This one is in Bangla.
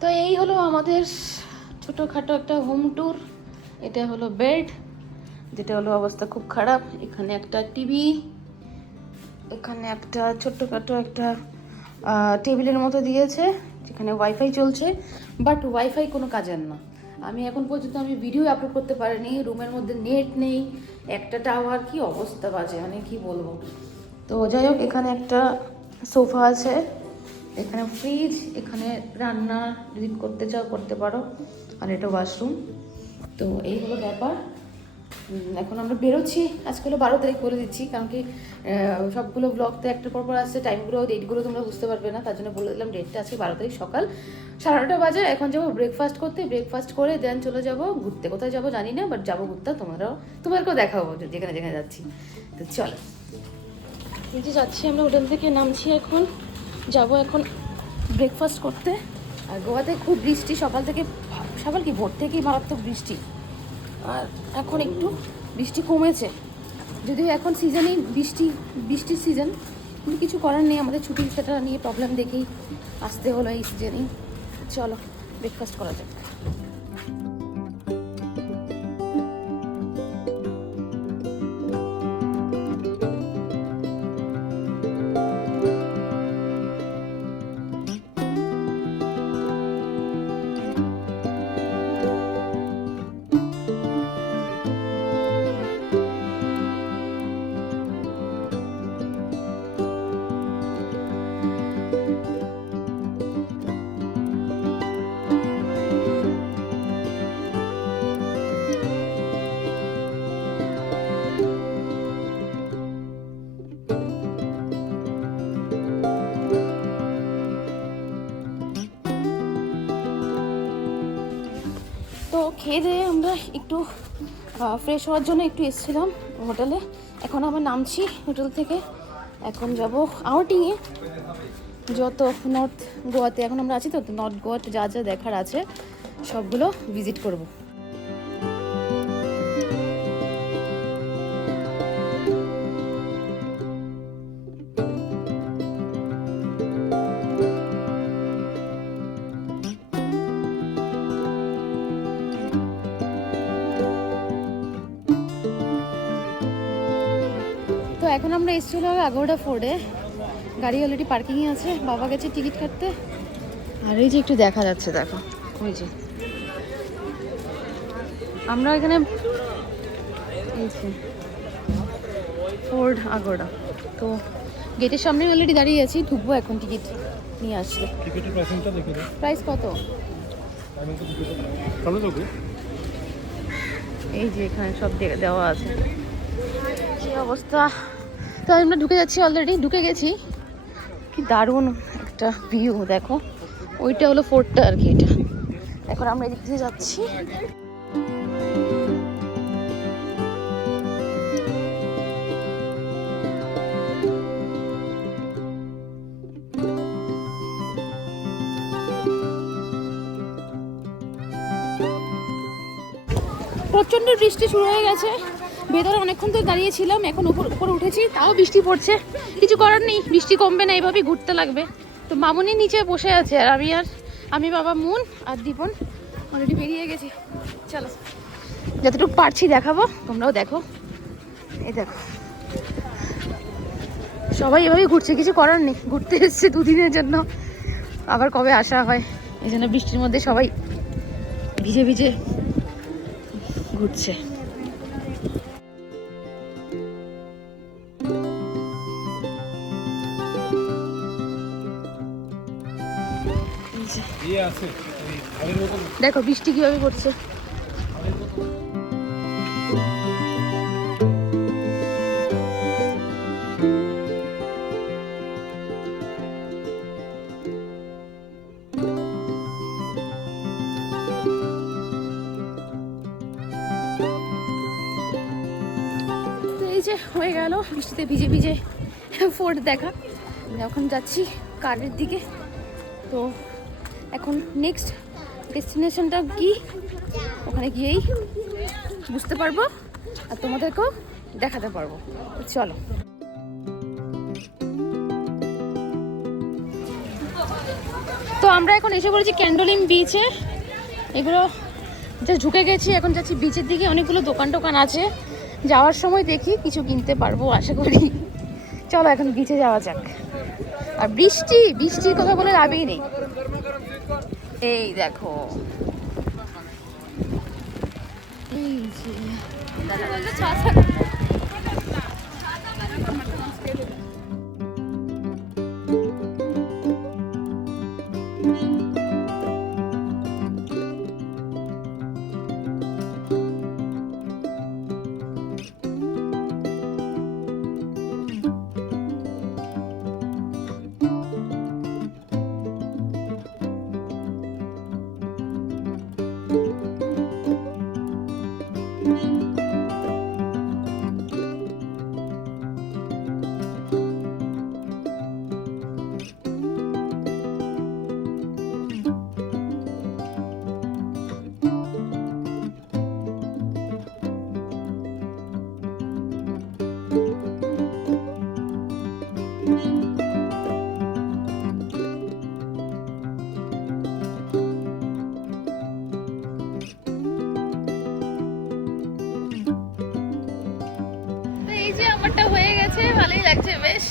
তো এই হলো আমাদের ছোটোখাটো একটা হোম ট্যুর এটা হলো বেড যেটা হলো অবস্থা খুব খারাপ। এখানে একটা টিভি এখানে একটা ছোট্টখাটো একটা টেবিলের মতো দিয়েছে, যেখানে ওয়াইফাই চলছে। বাট ওয়াইফাই কোনো কাজের না। আমি এখন পর্যন্ত আমি ভিডিও আপলোড করতে পারিনি রুমের মধ্যে নেট নেই, একটা টাওয়ার কি অবস্থা বাজে মানে কি বলব? তো যাই হোক, এখানে একটা সোফা আছে। এখানে ফ্রিজ এখানে রান্না যদি করতে চাও, করতে পারো। আর এটা ওয়াশরুম তো এই হলো ব্যাপার। এখন আমরা বেরোচ্ছি। আজকে হলো বারো তারিখ করে দিচ্ছি, কারণ কি সবগুলো ব্লগ তো একটা পর পর আসছে টাইমগুলো ডেটগুলো তোমরা বুঝতে পারবে না, তার জন্য বলে দিলাম ডেটটা আজকে বারো তারিখ সকাল। সাড়ে নটা বাজে, এখন যাব ব্রেকফাস্ট করতে। ব্রেকফাস্ট করে দেন চলে যাব ঘুরতে। কোথায় যাব জানি না বাট যাব ঘুরতে। তোমরাও, তোমাদেরকেও দেখাবো যেখানে যেখানে যাচ্ছি। তো চলো। যাচ্ছি আমরা, হোটেল থেকে নামছি এখন। যাব এখন ব্রেকফাস্ট করতে। আর গোয়াতে খুব বৃষ্টি, সকাল থেকে সকাল কি, ভোর থেকেই মারাত্মক বৃষ্টি। আর এখন একটু বৃষ্টি কমেছে। যদিও এখন সিজনেই বৃষ্টি, বৃষ্টির সিজন কিন্তু কিছু করার নেই, আমাদের ছুটি সেটা নিয়ে প্রবলেম দেখেই আসতে হলো এই সিজনেই চলো ব্রেকফাস্ট করা যাক। খেয়ে দিয়ে আমরা একটু ফ্রেশ হওয়ার জন্য একটু এসেছিলাম হোটেলে। এখন আমরা নামছি হোটেল থেকে। এখন যাব আউটিংয়ে যত নর্থ গোয়াতে এখন আমরা আছি তো নর্থ গোয়াতে যা যা দেখার আছে, সবগুলো ভিজিট করব। এখন আমরা এসেছিল আগোড়া ফোর্ডে গাড়ি অলরেডি পার্কিংয়ে আছে। বাবা গেছে টিকিট কাটতে। আর এই যে একটু দেখা যাচ্ছে দেখো। ওই যে। আমরা এখানে এই যে ফোর্ড আগোড়া তো গেটের সামনে অলরেডি দাঁড়িয়ে আছি। ঢুকবো এখন টিকিট নিয়ে আসলে টিকিটের প্রাইসিংটা দেখে দাও। প্রাইস কত? এই যে এখানে সব দে- দেওয়া আছে। কি অবস্থা? তো আমরা ঢুকে যাচ্ছি অলরেডি ঢুকে গেছি। কি দারুণ একটা ভিউ দেখো। ওইটা হলো ফোর্টটা আর কি এটা। এখন আমরা এদিক দিয়ে যাচ্ছি। প্রচণ্ড বৃষ্টি শুরু হয়ে গেছে। ভেতরে অনেকক্ষণ তো দাঁড়িয়েছিলাম এখন উপর উপরে উঠেছি, তাও বৃষ্টি পড়ছে। কিছু করার নেই, বৃষ্টি কমবে না এইভাবেই ঘুরতে লাগবে। তো মামুনি নিচে বসে আছে, আর আমি আর আমি বাবা মুন আর দীপন অলরেডি বেরিয়ে গেছি। চলো। যতটুকু পারছি দেখাবো, তোমরাও দেখো। এই দেখো। সবাই এভাবেই ঘুরছে, কিছু করার নেই, ঘুরতে এসছে দুদিনের জন্য। আবার কবে আসা হয়, এই জন্য বৃষ্টির মধ্যে সবাই ভিজে ভিজে ঘুরছে। দেখো, বৃষ্টি কীভাবে পড়ছে। যে হয়ে গেল, বৃষ্টিতে ভিজে ভিজে ফোর্ট দেখা। এখন যাচ্ছি কারের দিকে। তো এখন নেক্সট ডেস্টিনেশনটা কি? ওখানে গিয়েই বুঝতে পারব আর তোমাদেরকেও দেখাতে পারব। চলো। তো আমরা এখন এসে পড়েছি ক্যান্ডোলিন বিচে এগুলো যা ঝুঁকে গেছি, এখন যাচ্ছি বিচের দিকে। অনেকগুলো দোকান টোকান আছে। যাওয়ার সময় দেখি, কিছু কিনতে পারব, আশা করি। চলো এখন বিচে যাওয়া যাক। আর বৃষ্টি বৃষ্টির কথা বলে লাভই নেই। এই দেখো। এই যে। ব্যাপারটা হয়ে গেছে ভালোই লাগছে বেশ।